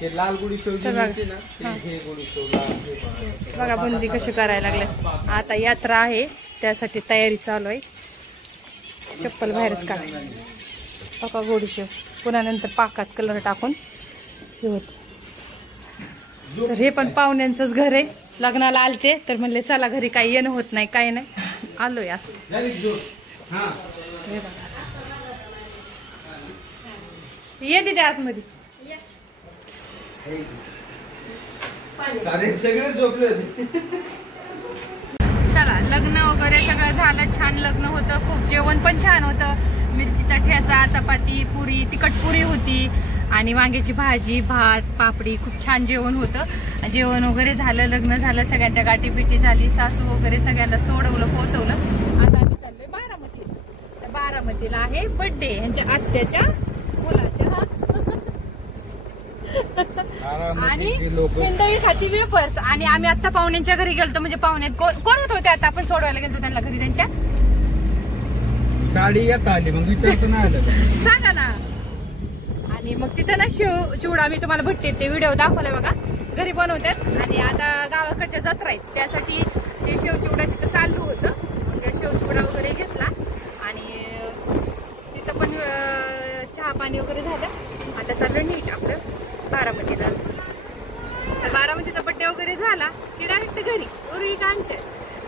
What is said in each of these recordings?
ते लाल गुढी शेवची मिळते ना, हे गुढी शेव लाल. बघा बुंदी कशी करायला लागले. आता यात्रा आहे त्यासाठी तयारी चालू आहे. चप्पल बाहेरच काढायला बघा गोडी शेव. पुन्हा नंतर पाकात कलर टाकून हे होत. तर हे पण पाहुण्यांचंच घर आहे. लग्नाला आलते तर म्हणले चला घरी काही येणं होत नाही काही नाही, आलोय असं. हे बघा ये तिथे आतमध्ये. सगळे झोपले होते. चला लग्न वगैरे सगळं झालं. छान लग्न होतं. खूप जेवण पण छान होतं. मिरचीचा ठेचा, चपाती, पुरी, तिखट पुरी होती आणि वांग्याची भाजी, भात, पापडी. खूप छान जेवण होतं. जेवण वगैरे झालं. लग्न झालं. सगळ्यांच्या गाठीपिटी झाली. सासू वगैरे सगळ्यांना सोडवलं, पोहोचवलं. आता आम्ही चाललोय बारामतीला. तर बारामतीला आहे बर्थडे यांच्या आत्याच्या मुलाच्या. आणि हिंदवी खाती वेपर्स. आणि आम्ही आता पाहुण्यांच्या घरी गेलतो. म्हणजे पाहुण्यात कोण होते आता आपण सोडवायला गेलतो त्यांना घरी. त्यांच्या साडी येत आली मग विचारतो ना सांगा ना. आणि मग तिथं ना शेव चिवडा मी तुम्हाला भेटते ते व्हिडिओ दाखवलाय बघा. घरी बनवतात. आणि आता गावाकडच्या जत्रा आहेत त्यासाठी ते शेव चिवडा तिथं चालू होतं. मग शेव चिवडा वगैरे घेतला आणि तिथं पण चहा पाणी वगैरे झालं. आता चाललं नीट आपलं बारामतीला. तर बारामतीचा बड्डे वगैरे झाला की डायरेक्ट घरी. उरी कांच्या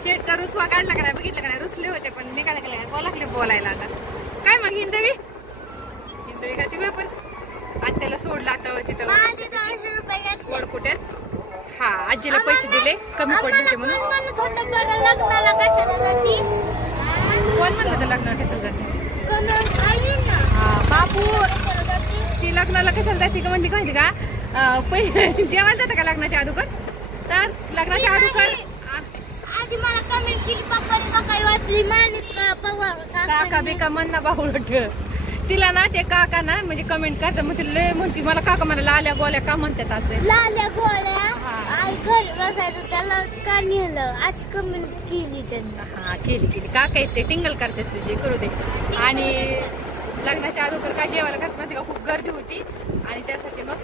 शेटचा रुसवा काढला का नाही बघितलं का नाही. रुसले होते पण निघाला का बोलाकले बोलायला. आता काय मग हिंदवी का ती वेपर्स आत्याला सोडला आता तिथं वरकुट्यात. हा आजीला पैसे दिले कमी पडले होते म्हणून. कोण म्हणलं तर लग्नाला कशाला जाते. हा बापू ती लग्नाला कशाला जाते का म्हणते माहिती का. जेवण जातं का लग्नाच्या अगोदर. तर लग्नाच्या अगोदर मला कमेंट केली पप्पाने सकाळी वाचली काका बिका म्हण ना बाहुलट. तिला ना ते काका ना म्हणजे कमेंट करतात. मग तिला लय म्हणते मला काका मला लाल्या गोळ्या का म्हणतात असे. लाल्या गोळ्या घर बसायचं त्याला का नेलं आज कमेंट केली त्यांना. हा केली काका येते टिंगल करतात तुझी करू दे. आणि लग्नाच्या अगोदर काय जेवायला करत माहिती का खूप गर्दी होती आणि त्यासाठी मग